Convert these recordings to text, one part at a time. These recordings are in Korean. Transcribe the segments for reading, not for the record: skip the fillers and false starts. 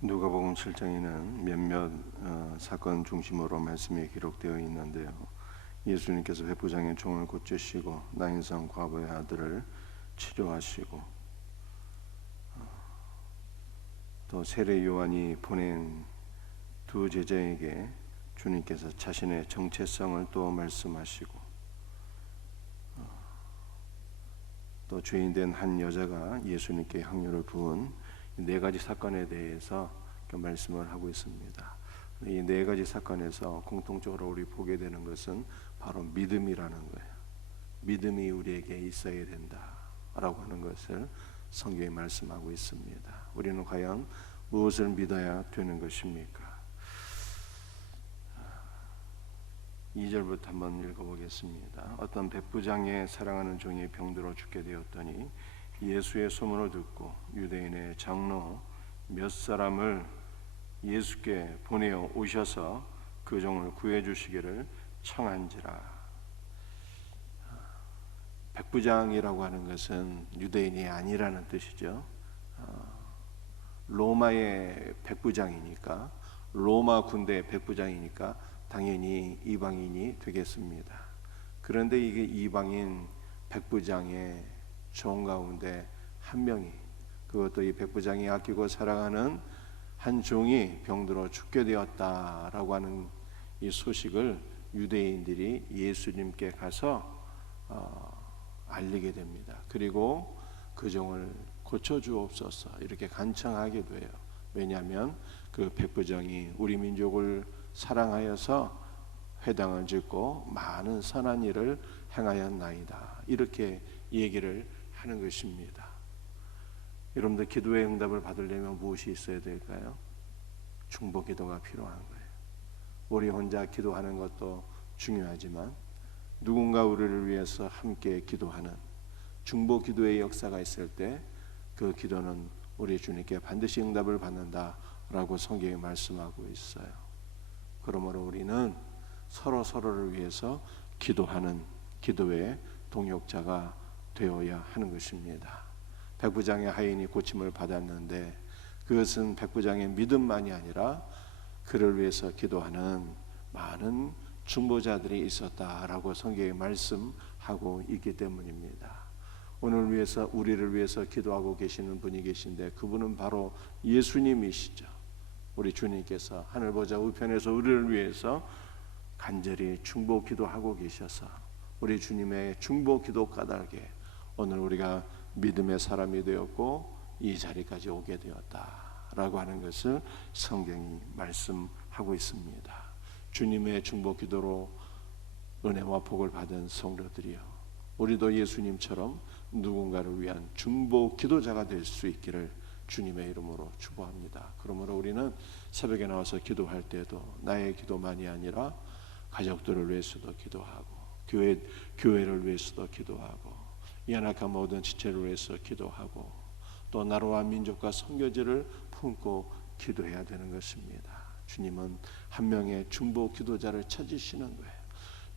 누가복음 7장에는 몇몇 사건 중심으로 말씀이 기록되어 있는데요. 예수님께서 백부장의 종을 고치시고 나인성 과부의 아들을 치료하시고 또 세례 요한이 보낸 두 제자에게 주님께서 자신의 정체성을 또 말씀하시고 또 죄인된 한 여자가 예수님께 향유를 부은 네 가지 사건에 대해서 말씀을 하고 있습니다. 이 네 가지 사건에서 공통적으로 우리 보게 되는 것은 바로 믿음이라는 거예요. 믿음이 우리에게 있어야 된다라고 하는 것을 성경이 말씀하고 있습니다. 우리는 과연 무엇을 믿어야 되는 것입니까? 2절부터 한번 읽어보겠습니다. 어떤 백부장의 사랑하는 종이 병들어 죽게 되었더니 예수의 소문을 듣고 유대인의 장로 몇 사람을 예수께 보내어 오셔서 그 종을 구해 주시기를 청한지라. 백부장이라고 하는 것은 유대인이 아니라는 뜻이죠. 로마의 백부장이니까, 로마 군대의 백부장이니까 당연히 이방인이 되겠습니다. 그런데 이게 이방인 백부장의 종 가운데 한 명이, 그것도 이 백부장이 아끼고 사랑하는 한 종이 병들어 죽게 되었다라고 하는 이 소식을 유대인들이 예수님께 가서 알리게 됩니다. 그리고 그 종을 고쳐주옵소서 이렇게 간청하기도 해요. 왜냐하면 그 백부장이 우리 민족을 사랑하여서 회당을 짓고 많은 선한 일을 행하였나이다, 이렇게 얘기를 하는 것입니다. 여러분들 기도의 응답을 받으려면 무엇이 있어야 될까요? 중보 기도가 필요한 거예요. 우리 혼자 기도하는 것도 중요하지만 누군가 우리를 위해서 함께 기도하는 중보 기도의 역사가 있을 때 그 기도는 우리 주님께 반드시 응답을 받는다라고 성경이 말씀하고 있어요. 그러므로 우리는 서로를 위해서 기도하는 기도의 동역자가 되어야 하는 것입니다. 백부장의 하인이 고침을 받았는데 그것은 백부장의 믿음만이 아니라 그를 위해서 기도하는 많은 중보자들이 있었다라고 성경이 말씀하고 있기 때문입니다. 오늘 위해서 우리를 위해서 기도하고 계시는 분이 계신데 그분은 바로 예수님이시죠. 우리 주님께서 하늘 보좌 우편에서 우리를 위해서 간절히 중보 기도하고 계셔서 우리 주님의 중보 기도 까닭에 오늘 우리가 믿음의 사람이 되었고 이 자리까지 오게 되었다라고 하는 것을 성경이 말씀하고 있습니다. 주님의 중보 기도로 은혜와 복을 받은 성도들이요, 우리도 예수님처럼 누군가를 위한 중보 기도자가 될 수 있기를 주님의 이름으로 축복합니다. 그러므로 우리는 새벽에 나와서 기도할 때도 나의 기도만이 아니라 가족들을 위해서도 기도하고 교회를 위해서도 기도하고 연약한 모든 지체를 위해서 기도하고 또 나라와 민족과 선교지를 품고 기도해야 되는 것입니다. 주님은 한 명의 중보 기도자를 찾으시는 거예요.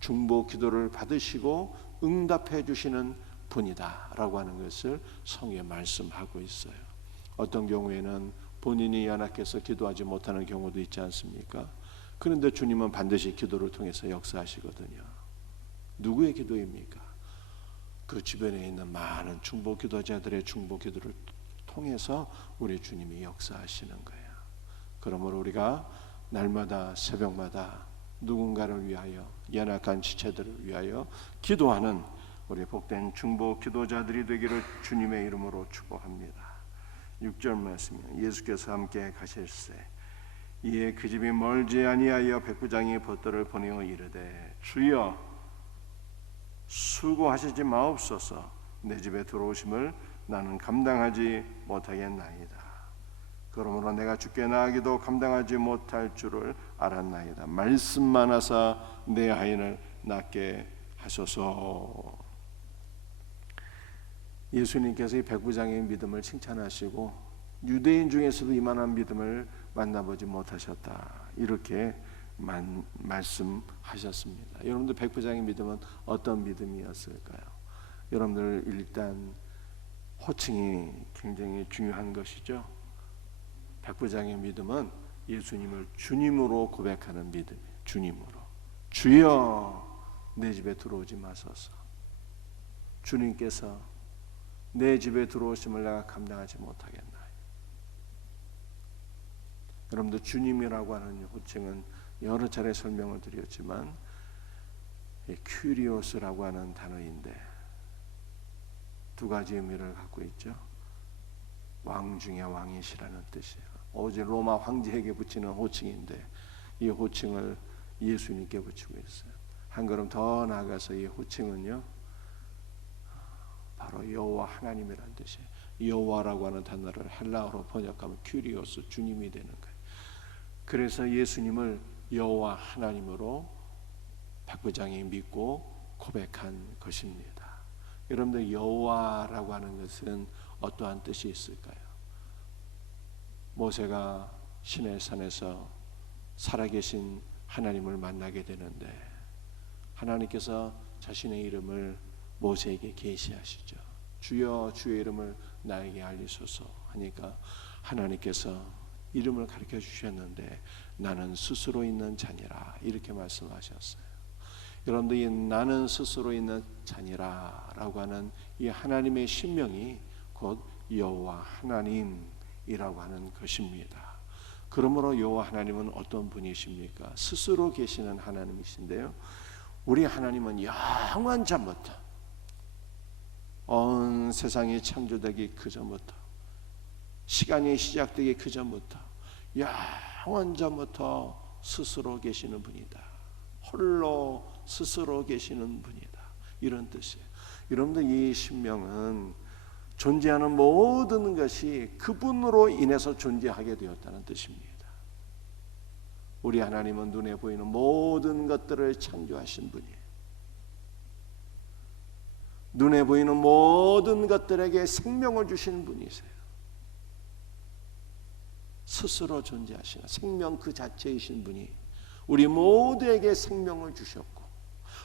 중보 기도를 받으시고 응답해 주시는 분이다 라고 하는 것을 성경에 말씀하고 있어요. 어떤 경우에는 본인이 연약해서 기도하지 못하는 경우도 있지 않습니까? 그런데 주님은 반드시 기도를 통해서 역사하시거든요. 누구의 기도입니까? 그 주변에 있는 많은 중보 기도자들의 중보 기도를 통해서 우리 주님이 역사하시는 거예요. 그러므로 우리가 날마다 새벽마다 누군가를 위하여 연약한 지체들을 위하여 기도하는 우리 복된 중보 기도자들이 되기를 주님의 이름으로 축복합니다. 6절 말씀, 예수께서 함께 가실새 이에 그 집이 멀지 아니하여 백부장이 벗들을 보내어 이르되 주여 수고하시지 마옵소서, 내 집에 들어오심을 나는 감당하지 못하겠나이다. 그러므로 내가 주께 나아가기도 감당하지 못할 줄을 알았나이다. 말씀만 하사 내 하인을 낫게 하소서. 예수님께서 이 백부장의 믿음을 칭찬하시고 유대인 중에서도 이만한 믿음을 만나보지 못하셨다, 이렇게 말씀하셨습니다. 여러분들 백부장의 믿음은 어떤 믿음이었을까요? 여러분들 일단 호칭이 굉장히 중요한 것이죠. 백부장의 믿음은 예수님을 주님으로 고백하는 믿음이에요. 주님으로. 주여 내 집에 들어오지 마소서. 주님께서 내 집에 들어오심을 내가 감당하지 못하겠나요? 여러분들 주님이라고 하는 호칭은 여러 차례 설명을 드렸지만 큐리오스라고 하는 단어인데 두 가지 의미를 갖고 있죠. 왕 중에 왕이시라는 뜻이에요. 오직 로마 황제에게 붙이는 호칭인데 이 호칭을 예수님께 붙이고 있어요. 한 걸음 더 나아가서 이 호칭은요, 바로 여호와 하나님이라는 뜻이에요. 여호와라고 하는 단어를 헬라어로 번역하면 큐리오스, 주님이 되는 거예요. 그래서 예수님을 여호와 하나님으로 백부장이 믿고 고백한 것입니다. 여러분들 여호와라고 하는 것은 어떠한 뜻이 있을까요? 모세가 시내산에서 살아계신 하나님을 만나게 되는데 하나님께서 자신의 이름을 모세에게 계시하시죠. 주여 주의 이름을 나에게 알리소서 하니까 하나님께서 이름을 가르쳐 주셨는데 나는 스스로 있는 자니라 이렇게 말씀하셨어요. 여러분들 이 나는 스스로 있는 자니라 라고 하는 이 하나님의 신명이 곧 여호와 하나님이라고 하는 것입니다. 그러므로 여호와 하나님은 어떤 분이십니까? 스스로 계시는 하나님이신데요, 우리 하나님은 영원 전부터 온 세상이 창조되기 그 전부터 시간이 시작되기 그 전부터 영원 전부터 스스로 계시는 분이다. 홀로 스스로 계시는 분이다. 이런 뜻이에요. 여러분들 이 신명은 존재하는 모든 것이 그분으로 인해서 존재하게 되었다는 뜻입니다. 우리 하나님은 눈에 보이는 모든 것들을 창조하신 분이에요. 눈에 보이는 모든 것들에게 생명을 주시는 분이세요. 스스로 존재하시는 생명 그 자체이신 분이 우리 모두에게 생명을 주셨고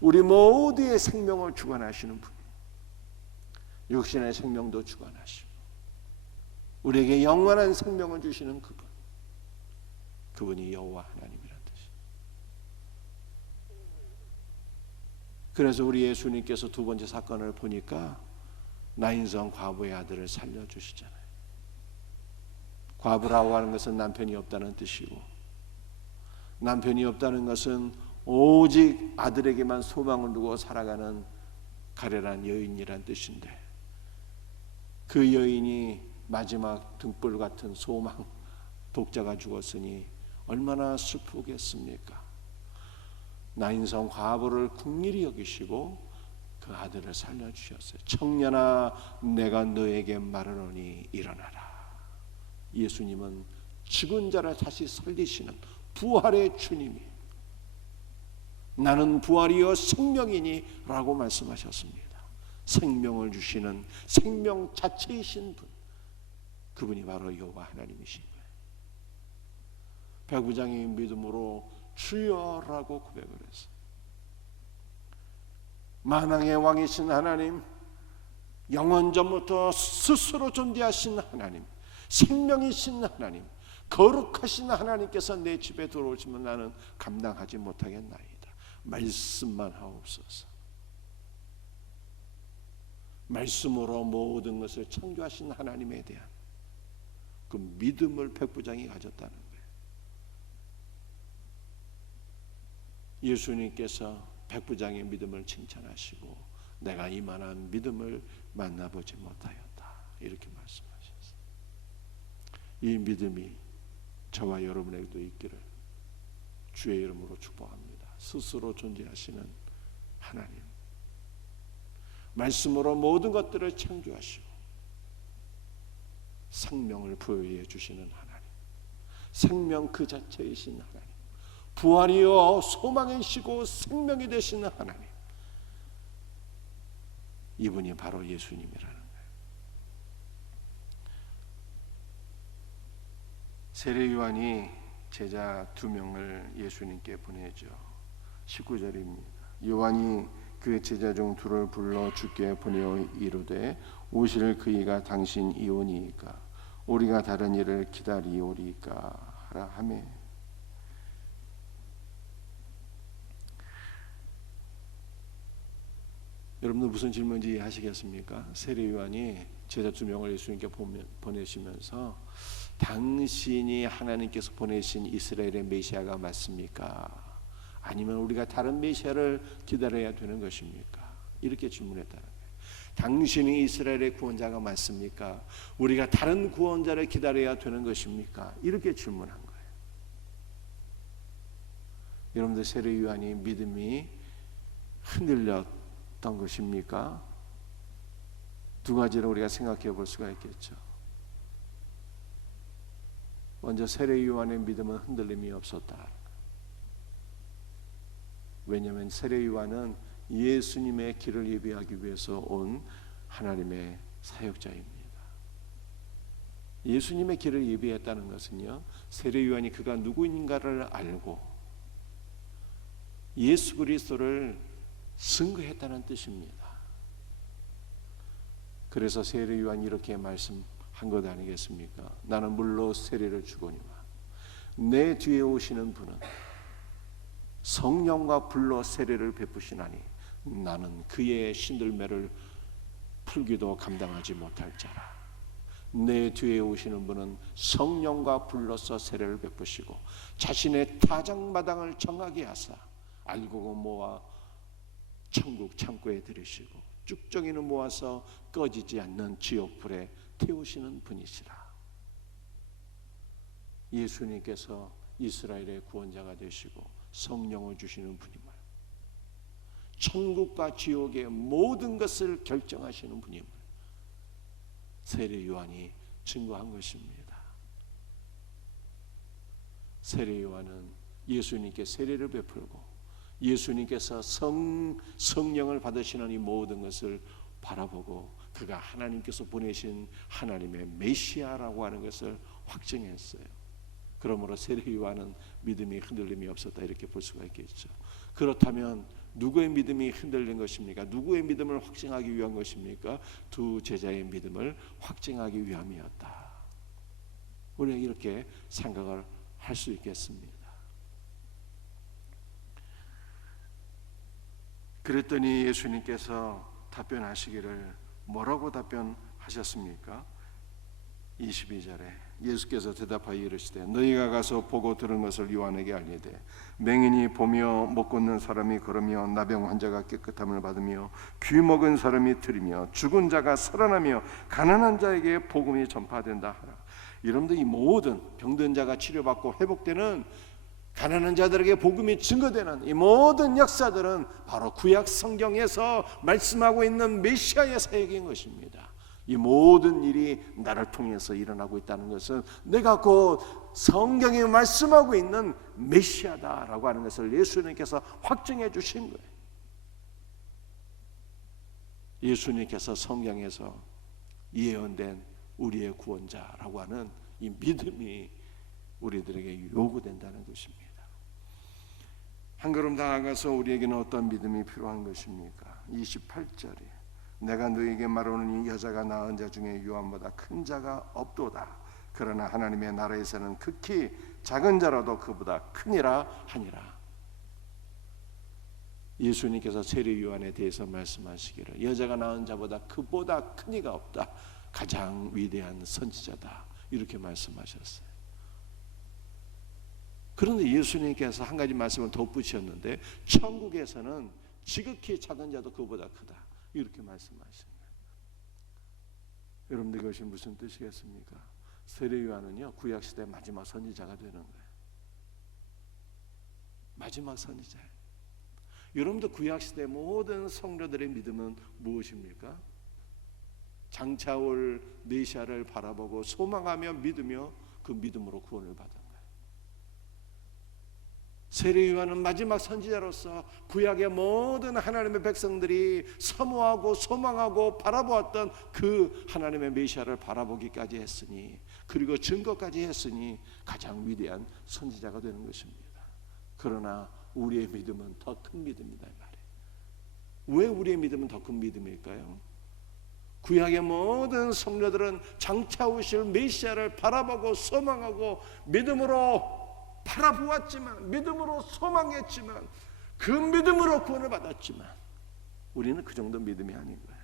우리 모두의 생명을 주관하시는 분이에요. 육신의 생명도 주관하시고 우리에게 영원한 생명을 주시는 그분이 여호와 하나님이라는 뜻이에요. 그래서 우리 예수님께서 두 번째 사건을 보니까 나인성 과부의 아들을 살려주시잖아요. 과부라고 하는 것은 남편이 없다는 뜻이고 남편이 없다는 것은 오직 아들에게만 소망을 두고 살아가는 가련한 여인이란 뜻인데 그 여인이 마지막 등불 같은 소망 독자가 죽었으니 얼마나 슬프겠습니까? 나인성 과부를 긍휼히 여기시고 그 아들을 살려주셨어요. 청년아 내가 너에게 말하노니 일어나라. 예수님은 죽은 자를 다시 살리시는 부활의 주님이 나는 부활이요 생명이니 라고 말씀하셨습니다. 생명을 주시는 생명 자체이신 분, 그분이 바로 여호와 하나님이신 거예요. 백부장이 믿음으로 주여라고 고백을 했어요. 만왕의 왕이신 하나님, 영원 전부터 스스로 존재하신 하나님, 생명이신 하나님, 거룩하신 하나님께서 내 집에 들어오시면 나는 감당하지 못하겠나이다. 말씀만 하옵소서. 말씀으로 모든 것을 창조하신 하나님에 대한 그 믿음을 백부장이 가졌다는 거예요. 예수님께서 백부장의 믿음을 칭찬하시고 내가 이만한 믿음을 만나보지 못하였다 이렇게 말씀하셨어요. 이 믿음이 저와 여러분에게도 있기를 주의 이름으로 축복합니다. 스스로 존재하시는 하나님, 말씀으로 모든 것들을 창조하시고 생명을 부여해 주시는 하나님, 생명 그 자체이신 하나님, 부활이요 소망이시고 생명이 되시는 하나님, 이분이 바로 예수님이라는 거예요. 세례 요한이 제자 2명을 예수님께 보내죠. 19절입니다. 요한이 그 제자 중 둘을 불러 주께 보내어 이르되 오실 그이가 당신 이오니이까 우리가 다른 일을 기다리오리까 하라 하매. 여러분들 무슨 질문인지 이해하시겠습니까? 세례 요한이 제자 2명을 예수님께 보내시면서 당신이 하나님께서 보내신 이스라엘의 메시아가 맞습니까? 아니면 우리가 다른 메시아를 기다려야 되는 것입니까? 이렇게 질문했다는 거예요. 당신이 이스라엘의 구원자가 맞습니까? 우리가 다른 구원자를 기다려야 되는 것입니까? 이렇게 질문한 거예요. 여러분들 세례 요한이 믿음이 흔들렸던 것입니까? 두 가지를 우리가 생각해 볼 수가 있겠죠. 먼저 세례 요한의 믿음은 흔들림이 없었다. 왜냐하면 세례 요한은 예수님의 길을 예비하기 위해서 온 하나님의 사역자입니다. 예수님의 길을 예비했다는 것은요, 세례 요한이 그가 누구인가를 알고 예수 그리스도를 증거했다는 뜻입니다. 그래서 세례 요한이 이렇게 말씀한 것 아니겠습니까? 나는 물로 세례를 주거니와 내 뒤에 오시는 분은 성령과 불로 세례를 베푸시나니 나는 그의 신들매를 풀기도 감당하지 못할 자라. 내 뒤에 오시는 분은 성령과 불로서 세례를 베푸시고 자신의 타작마당을 정하게 하사 알곡을 모아 천국 창고에 들이시고 쭉정이는 모아서 꺼지지 않는 지옥불에 태우시는 분이시라. 예수님께서 이스라엘의 구원자가 되시고 성령을 주시는 분임을, 천국과 지옥의 모든 것을 결정하시는 분임을 세례 요한이 증거한 것입니다. 세례 요한은 예수님께 세례를 베풀고 예수님께서 성령을 받으시는 이 모든 것을 바라보고 그가 하나님께서 보내신 하나님의 메시아라고 하는 것을 확증했어요. 그러므로 세례 요한은 믿음이 흔들림이 없었다 이렇게 볼 수가 있겠죠. 그렇다면 누구의 믿음이 흔들린 것입니까? 누구의 믿음을 확증하기 위한 것입니까? 두 제자의 믿음을 확증하기 위함이었다. 우리가 이렇게 생각을 할 수 있겠습니다. 그랬더니 예수님께서 답변하시기를 뭐라고 답변하셨습니까? 22절에 예수께서 대답하여 이르시되 너희가 가서 보고 들은 것을 요한에게 알리되 맹인이 보며 못 걷는 사람이 걸으며 나병 환자가 깨끗함을 받으며 귀 먹은 사람이 들으며 죽은 자가 살아나며 가난한 자에게 복음이 전파된다 하라. 여러분들 이 모든 병든 자가 치료받고 회복되는, 가난한 자들에게 복음이 증거되는 이 모든 역사들은 바로 구약 성경에서 말씀하고 있는 메시아의 사역인 것입니다. 이 모든 일이 나를 통해서 일어나고 있다는 것은 내가 곧 성경에 말씀하고 있는 메시아다라고 하는 것을 예수님께서 확증해 주신 거예요. 예수님께서 성경에서 예언된 우리의 구원자라고 하는 이 믿음이 우리들에게 요구된다는 것입니다. 한 걸음 나아가서 우리에게는 어떤 믿음이 필요한 것입니까? 28절에 내가 너에게 말하는 이 여자가 낳은 자 중에 요한보다 큰 자가 없도다. 그러나 하나님의 나라에서는 극히 작은 자라도 그보다 크니라 하니라. 예수님께서 세례 요한에 대해서 말씀하시기를 여자가 낳은 자보다 그보다 큰 이가 없다. 가장 위대한 선지자다. 이렇게 말씀하셨어요. 그런데 예수님께서 한 가지 말씀을 덧붙이셨는데 천국에서는 지극히 작은 자도 그보다 크다. 이렇게 말씀하신 거예요. 여러분들 이것이 무슨 뜻이겠습니까? 세례 요한은요 구약시대 마지막 선지자가 되는 거예요. 마지막 선지자예요. 여러분들 구약시대 모든 성도들의 믿음은 무엇입니까? 장차올 메시아를 바라보고 소망하며 믿으며 그 믿음으로 구원을 받은 거예요. 세례 요한은 마지막 선지자로서 구약의 모든 하나님의 백성들이 사모하고 소망하고 바라보았던 그 하나님의 메시아를 바라보기까지 했으니, 그리고 증거까지 했으니 가장 위대한 선지자가 되는 것입니다. 그러나 우리의 믿음은 더 큰 믿음이다 이 말이에요. 왜 우리의 믿음은 더 큰 믿음일까요? 구약의 모든 성도들은 장차 오실 메시아를 바라보고 소망하고 믿음으로 바라보았지만, 믿음으로 소망했지만, 그 믿음으로 구원을 받았지만 우리는 그 정도 믿음이 아닌 거예요.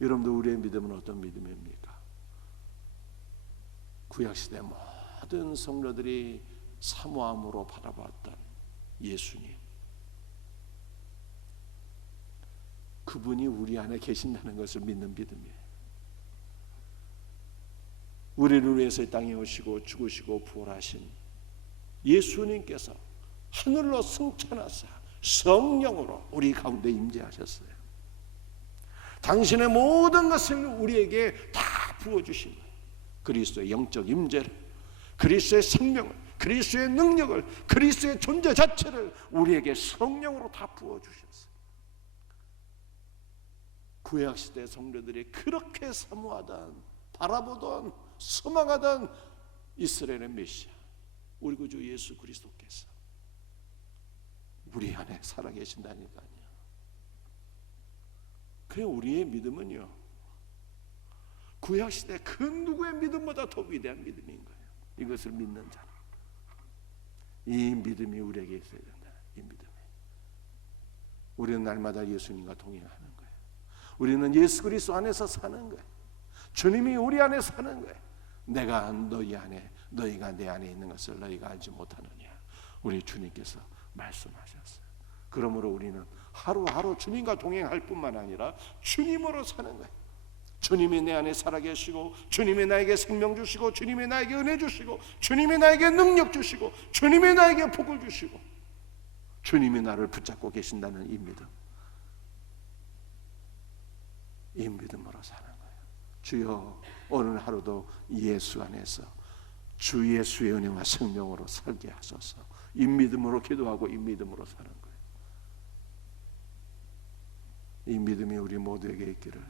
여러분들, 우리의 믿음은 어떤 믿음입니까? 구약시대 모든 성도들이 사모함으로 바라봤던 예수님, 그분이 우리 안에 계신다는 것을 믿는 믿음이에요. 우리를 위해서 이 땅에 오시고 죽으시고 부활하신 예수님께서 하늘로 승천하사 성령으로 우리 가운데 임재하셨어요. 당신의 모든 것을 우리에게 다 부어주신 거예요. 그리스도의 영적 임재를, 그리스도의 생명을, 그리스도의 능력을, 그리스도의 존재 자체를 우리에게 성령으로 다 부어주셨어요. 구약시대 성도들이 그렇게 사모하던, 바라보던, 소망하던 이스라엘의 메시아, 우리 구주 예수 그리스도께서 우리 안에 살아계신다니까요. 그래, 우리의 믿음은요, 구약시대 그 누구의 믿음보다 더 위대한 믿음인 거예요. 이것을 믿는 자는, 이 믿음이 우리에게 있어야 된다. 이 믿음이. 우리는 날마다 예수님과 동행하는 거예요. 우리는 예수 그리스도 안에서 사는 거예요. 주님이 우리 안에 사는 거예요. 내가 너희 안에, 너희가 내 안에 있는 것을 너희가 알지 못하느냐, 우리 주님께서 말씀하셨어요. 그러므로 우리는 하루하루 주님과 동행할 뿐만 아니라 주님으로 사는 거예요. 주님이 내 안에 살아계시고, 주님이 나에게 생명 주시고, 주님이 나에게 은혜 주시고, 주님이 나에게 능력 주시고, 주님이 나에게 복을 주시고, 주님이 나를 붙잡고 계신다는 이 믿음, 이 믿음으로 사는 거예요. 주여, 오늘 하루도 예수 안에서 주 예수의 은혜와 생명으로 살게 하소서. 이 믿음으로 기도하고 이 믿음으로 사는 거예요. 이 믿음이 우리 모두에게 있기를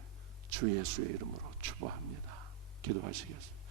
주 예수의 이름으로 축복합니다. 기도하시겠습니다.